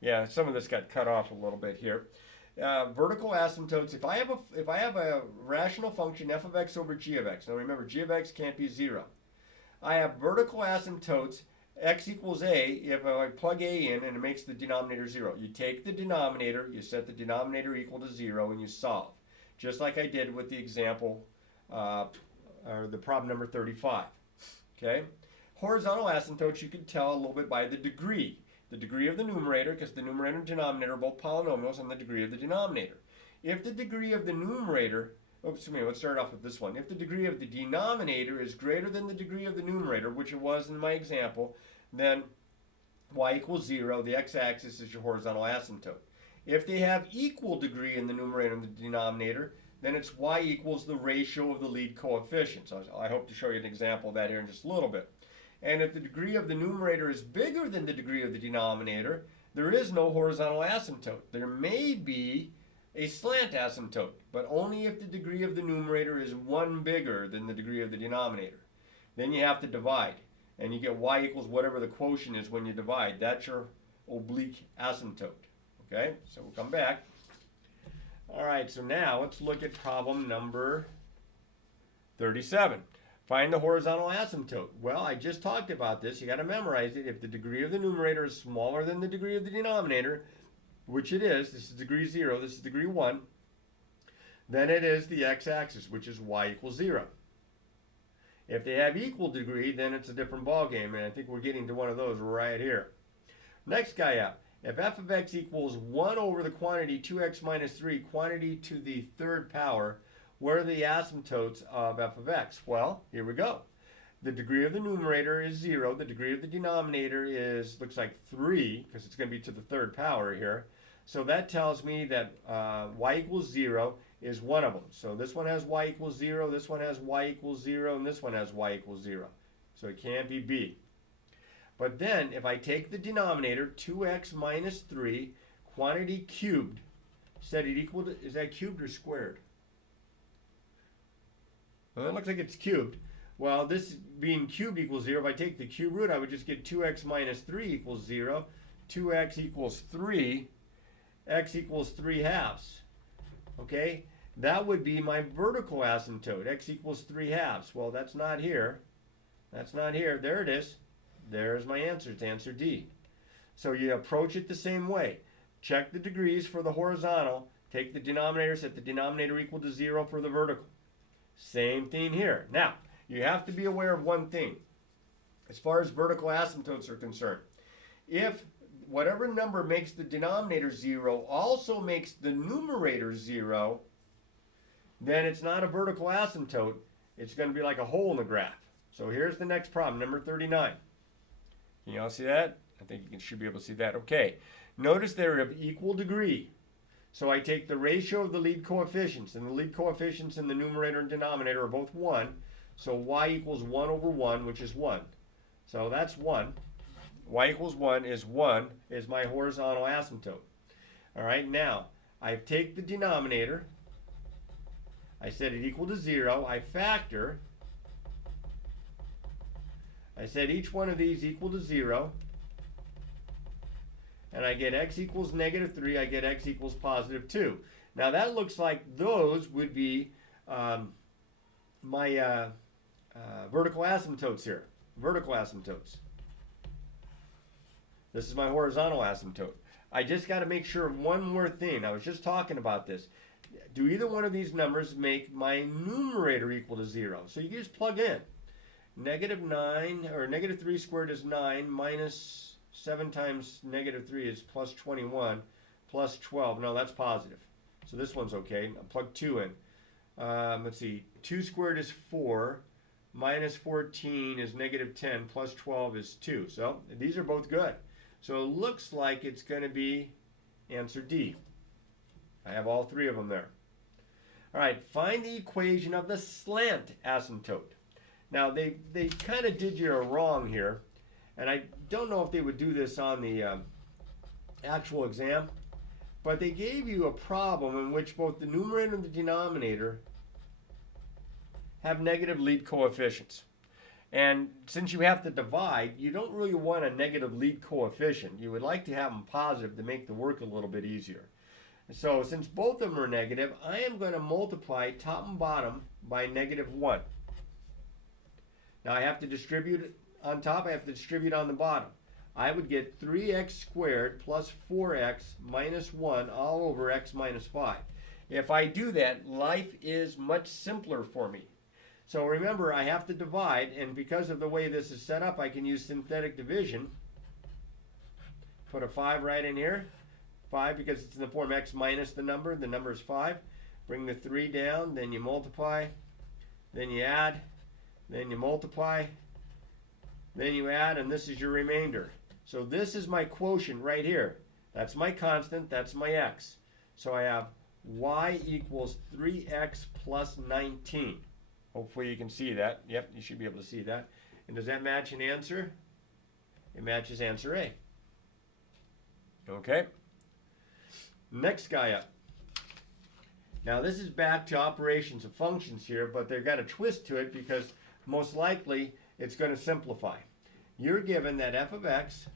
yeah, some of this got cut off a little bit here. Vertical asymptotes. If I have a rational function f of x over g of x. Now remember, g of x can't be 0. I have vertical asymptotes. X equals a if I plug a in and it makes the denominator 0. You take the denominator, you set the denominator equal to 0, and you solve. Just like I did with the example, or the problem number 35. Okay? Horizontal asymptotes you can tell a little bit by the degree. The degree of the numerator, because the numerator and denominator are both polynomials, and the degree of the denominator. If the degree of the numerator, let's start off with this one. If the degree of the denominator is greater than the degree of the numerator, which it was in my example, then y equals 0. The x-axis is your horizontal asymptote. If they have equal degree in the numerator and the denominator, then it's y equals the ratio of the lead coefficients. I hope to show you an example of that here in just a little bit. And if the degree of the numerator is bigger than the degree of the denominator, there is no horizontal asymptote. There may be a slant asymptote, but only if the degree of the numerator is 1 bigger than the degree of the denominator. Then you have to divide, and you get y equals whatever the quotient is when you divide. That's your oblique asymptote. Okay, so we'll come back. All right, so now let's look at problem number 37. Find the horizontal asymptote. Well, I just talked about this. You got to memorize it. If the degree of the numerator is smaller than the degree of the denominator, which it is, this is degree 0, this is degree 1, then it is the x-axis, which is y equals 0. If they have equal degree, then it's a different ballgame, and I think we're getting to one of those right here. Next guy up. If f of x equals 1 over the quantity 2x minus 3, quantity to the third power, what are the asymptotes of f of x? Well, here we go. The degree of the numerator is 0. The degree of the denominator is, looks like 3, because it's going to be to the third power here. So that tells me that y equals 0 is one of them. So this one has y equals 0, this one has y equals 0, and this one has y equals 0. So it can't be B. But then if I take the denominator, 2x minus 3, quantity cubed, set it equal to, is that cubed or squared? Well, it looks like it's cubed. Well, this being cubed equals 0, if I take the cube root, I would just get 2x minus 3 equals 0. 2x equals 3. X equals 3 halves. Okay? That would be my vertical asymptote. X equals 3 halves. Well, that's not here. That's not here. There it is. There's my answer. It's answer D. So you approach it the same way. Check the degrees for the horizontal. Take the denominator, set the denominator equal to 0 for the vertical. Same thing here. Now, you have to be aware of one thing. As far as vertical asymptotes are concerned, if whatever number makes the denominator 0 also makes the numerator 0, then it's not a vertical asymptote. It's going to be like a hole in the graph. So here's the next problem, number 39. Can you all see that? I think you should be able to see that. Okay. Notice they're of equal degree. So I take the ratio of the lead coefficients, and the lead coefficients in the numerator and denominator are both 1. So y equals 1 over 1, which is 1. So that's 1. Y equals 1 is my horizontal asymptote. All right, now I take the denominator. I set it equal to 0. I factor. I set each one of these equal to 0. And I get x equals negative 3. I get x equals positive 2. Now that looks like those would be my vertical asymptotes here. Vertical asymptotes. This is my horizontal asymptote. I just got to make sure of one more thing. I was just talking about this. Do either one of these numbers make my numerator equal to 0? So you can just plug in. Negative 9, or negative 3 squared is 9, minus 7 times negative 3 is plus 21, plus 12. No, that's positive. So this one's okay. I'll plug 2 in. Let's see. 2 squared is 4, minus 14 is negative 10, plus 12 is 2. So these are both good. So it looks like it's going to be answer D. I have all three of them there. All right, find the equation of the slant asymptote. Now, they kind of did you wrong here, and I don't know if they would do this on the actual exam, but they gave you a problem in which both the numerator and the denominator have negative lead coefficients. And since you have to divide, you don't really want a negative lead coefficient. You would like to have them positive to make the work a little bit easier. So since both of them are negative, I am going to multiply top and bottom by negative 1. Now I have to distribute on top, I have to distribute on the bottom. I would get 3x squared plus 4x minus 1 all over x minus 5. If I do that, life is much simpler for me. So remember, I have to divide, and because of the way this is set up, I can use synthetic division. Put a 5 right in here. 5 because it's in the form x minus the number is 5. Bring the 3 down, then you multiply, then you add, then you multiply, then you add, and this is your remainder. So this is my quotient right here. That's my constant, that's my x. So I have y equals 3x plus 19. Hopefully you can see that. Yep, you should be able to see that. And does that match an answer? It matches answer A. Okay. Next guy up. Now this is back to operations of functions here, but they've got a twist to it because most likely it's going to simplify. You're given that f of x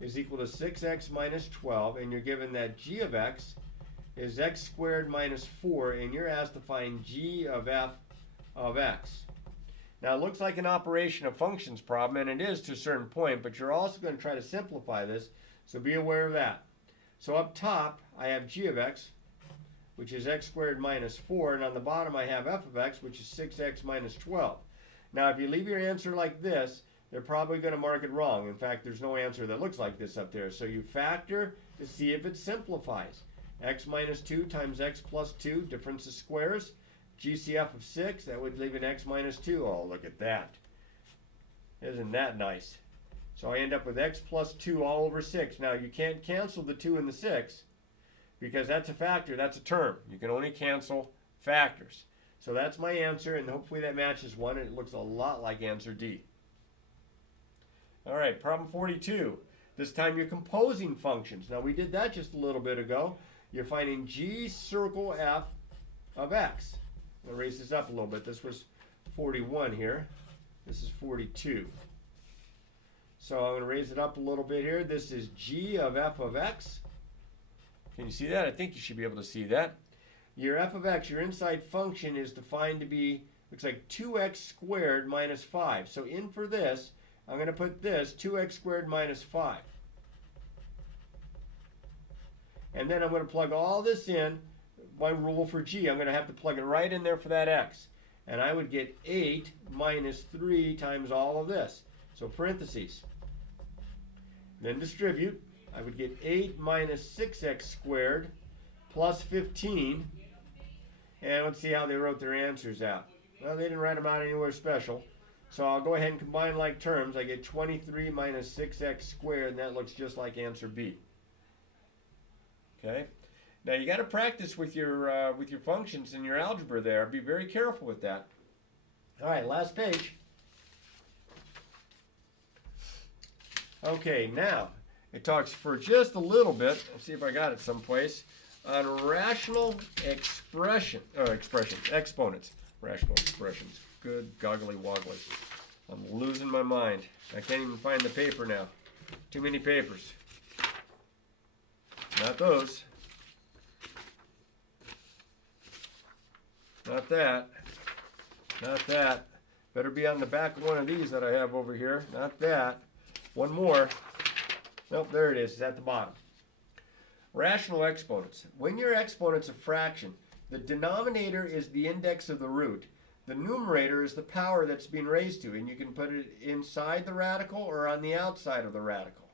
is equal to 6x minus 12, and you're given that g of x is x squared minus 4, and you're asked to find g of f of x. Now it looks like an operation of functions problem, and it is to a certain point, but you're also going to try to simplify this, so be aware of that. So up top I have g of x, which is x squared minus 4, and on the bottom I have f of x, which is 6x minus 12. Now if you leave your answer like this, they're probably going to mark it wrong. In fact, there's no answer that looks like this up there. So you factor to see if it simplifies. X minus 2 times x plus 2, difference of squares. GCF of 6, that would leave an x minus 2. Oh, look at that. Isn't that nice? So I end up with x plus 2 all over 6. Now, you can't cancel the 2 and the 6 because that's a factor. That's a term. You can only cancel factors. So that's my answer, and hopefully that matches 1, and it looks a lot like answer D. All right, problem 42. This time you're composing functions. Now we did that just a little bit ago. You're finding g circle f of x. I'll raise this up a little bit. This was 41 here. This is 42. So I'm going to raise it up a little bit here. This is g of f of x. Can you see that? I think you should be able to see that. Your f of x, your inside function, is defined to be, looks like 2x squared minus 5. So in for this, I'm going to put this 2x squared minus 5. And then I'm going to plug all this in. My rule for g, I'm going to have to plug it right in there for that x. And I would get 8 minus 3 times all of this. So parentheses. Then distribute. I would get 8 minus 6x squared plus 15. And let's see how they wrote their answers out. Well, they didn't write them out anywhere special. So I'll go ahead and combine like terms. I get 23 minus 6x squared, and that looks just like answer B. Okay. Now you got to practice with your functions in your algebra there. Be very careful with that. All right, last page. Okay, now it talks for just a little bit. Let's see if I got it someplace on rational expressions. Exponents. Rational expressions. Good goggly woggly. I'm losing my mind. I can't even find the paper now. Too many papers. Not those. Not that. Not that. Better be on the back of one of these that I have over here. Not that. One more. Nope, there it is. It's at the bottom. Rational exponents. When your exponent's a fraction, the denominator is the index of the root. The numerator is the power that's being raised to, and you can put it inside the radical or on the outside of the radical.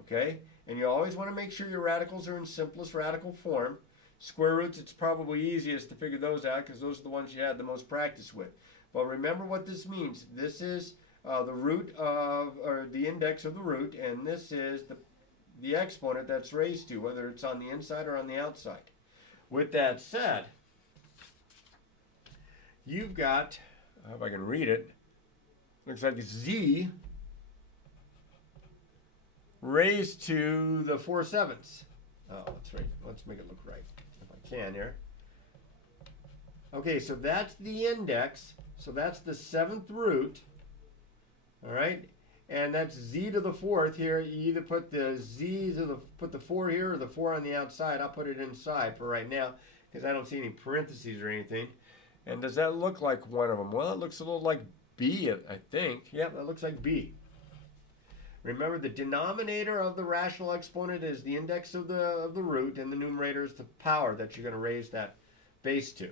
Okay? And you always want to make sure your radicals are in simplest radical form. Square roots, it's probably easiest to figure those out because those are the ones you had the most practice with. But remember what this means. This is the root of, or the index of the root, and this is the exponent that's raised to, whether it's on the inside or on the outside. With that said, you've got, I hope I can read it, looks like it's z raised to the 4/7. Oh, that's right. Let's make it look right, if I can here. Okay, so that's the index. So that's the 7th root. All right, and that's z to the 4th here. You either put the z to the, put the 4 here or the 4 on the outside. I'll put it inside for right now because I don't see any parentheses or anything. And does that look like one of them? Well, it looks a little like B, I think. Yep, that looks like B. Remember, the denominator of the rational exponent is the index of the root, and the numerator is the power that you're going to raise that base to.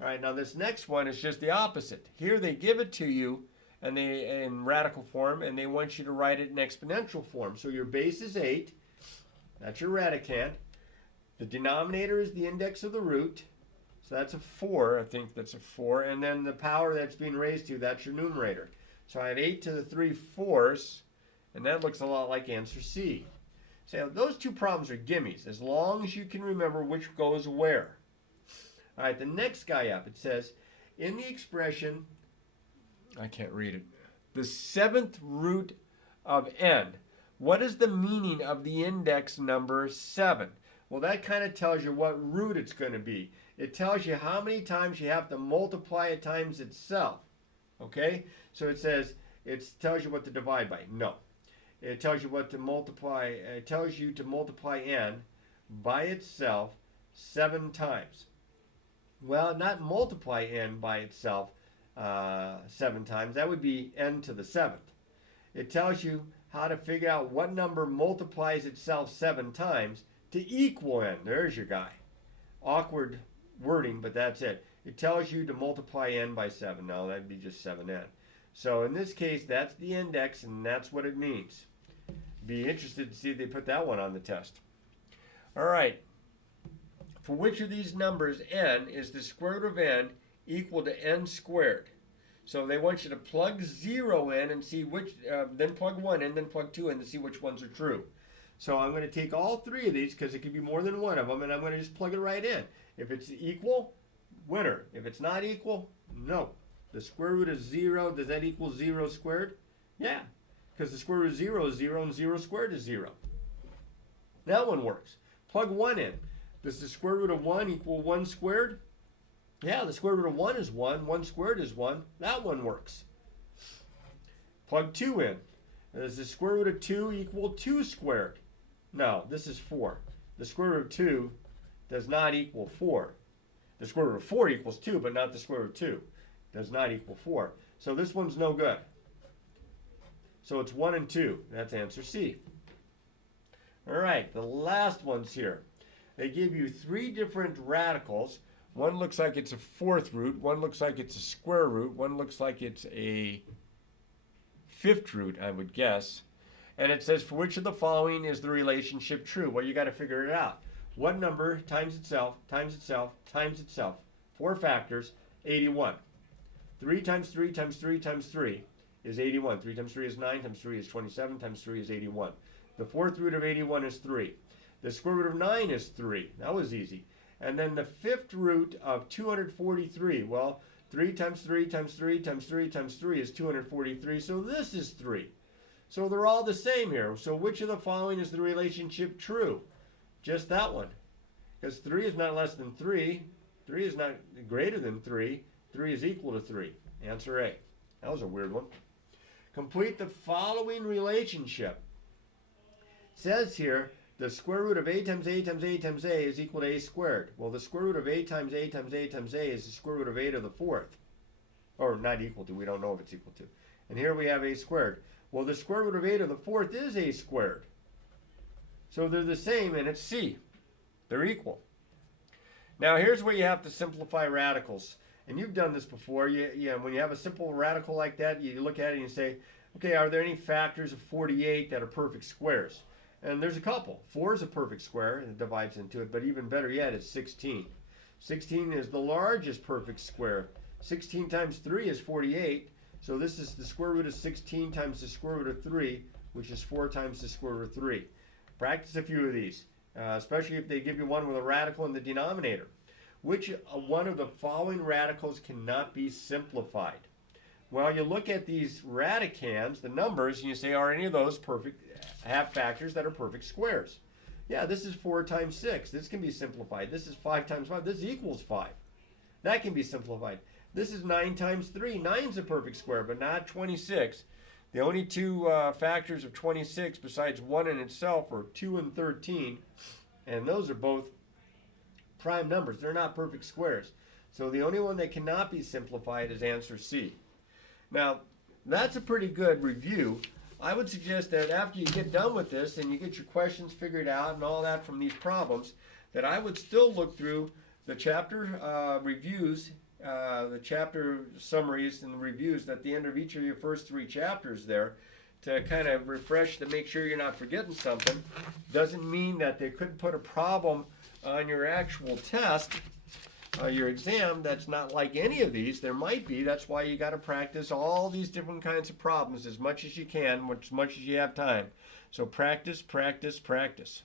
All right, now this next one is just the opposite. Here they give it to you and they in radical form, and they want you to write it in exponential form. So your base is 8. That's your radicand. The denominator is the index of the root. So that's a 4. I think that's a 4. And then the power that's being raised to, that's your numerator. So I have 8 to the 3/4, and that looks a lot like answer C. So those two problems are gimmies, as long as you can remember which goes where. All right, the next guy up, it says, in the expression, I can't read it, the 7th root of n, what is the meaning of the index number 7? Well, that kind of tells you what root it's going to be. It tells you how many times you have to multiply it times itself. Okay? So it says, it tells you what to divide by. No. It tells you what to multiply. It tells you to multiply n by itself 7 times. Well, not multiply n by itself 7 times. That would be n to the 7th. It tells you how to figure out what number multiplies itself 7 times to equal n. There's your guy. Awkward wording, but that's it. It tells you to multiply n by 7. No, that'd be just 7n. So in this case, that's the index, and that's what it means. Be interested to see if they put that one on the test. All right. For which of these numbers n is the square root of n equal to n squared? So they want you to plug 0 in and see which, then plug 1 in, then plug 2 in to see which ones are true. So I'm going to take all 3 of these, because it could be more than one of them, and I'm going to just plug it right in. If it's equal, winner. If it's not equal, no. The square root of 0, does that equal 0 squared? Yeah. because the square root of 0 is 0 and 0 squared is 0. That one works. Plug 1 in. Does the square root of 1 equal 1 squared? Yeah, the square root of 1 is 1. 1 squared is 1. That one works. Plug 2 in. Does the square root of 2 equal 2 squared? No, this is 4. The square root of 2 does not equal 4. The square root of 4 equals 2, but not the square root of 2. Does not equal 4. So this one's no good. So it's 1 and 2. That's answer C. All right, the last one's here. They give you 3 different radicals. One looks like it's a 4th root. One looks like it's a square root. One looks like it's a 5th root, I would guess. And it says, for which of the following is the relationship true? Well, you got to figure it out. What number times itself, times itself, times itself? 4 factors, 81. 3 times 3 times 3 times 3 is 81. 3 times 3 is 9, times 3 is 27, times 3 is 81. The 4th root of 81 is 3. The square root of 9 is 3. That was easy. And then the 5th root of 243. Well, 3 times 3 times 3 times 3 times 3 is 243. So this is 3. So they're all the same here. So which of the following is the relationship true? Just that one. Because 3 is not less than 3. 3 is not greater than 3. 3 is equal to 3. Answer A. That was a weird one. Complete the following relationship. It says here, the square root of a times a times a times a is equal to a squared. Well, the square root of a times a times a times a is the square root of a to the 4th. Or not equal to. We don't know if it's equal to. And here we have a squared. Well, the square root of a to the 4th is a squared. So they're the same, and it's C. They're equal. Now, here's where you have to simplify radicals. And you've done this before. When you have a simple radical like that, you look at it and you say, okay, are there any factors of 48 that are perfect squares? And there's a couple. 4 is a perfect square, and it divides into it. But even better yet is 16. 16 is the largest perfect square. 16 times 3 is 48. So this is the square root of 16 times the square root of 3, which is 4 times the square root of 3. Practice a few of these, especially if they give you one with a radical in the denominator. Which one of the following radicals cannot be simplified? Well, you look at these radicands, the numbers, and you say, are any of those perfect, have factors that are perfect squares? Yeah, this is 4 times 6. This can be simplified. This is 5 times 5. This equals 5. That can be simplified. This is 9 times 3. 9 is a perfect square, but not 26. The only 2 factors of 26 besides 1 in itself are 2 and 13. And those are both prime numbers. They're not perfect squares. So the only one that cannot be simplified is answer C. Now, that's a pretty good review. I would suggest that after you get done with this and you get your questions figured out and all that from these problems, that I would still look through the chapter reviews, the chapter summaries and the reviews at the end of each of your first 3 chapters there to kind of refresh to make sure you're not forgetting something. Doesn't mean that they couldn't put a problem on your actual test, your exam, that's not like any of these. There might be. That's why you got to practice all these different kinds of problems as much as you can, as much as you have time. So practice, practice, practice.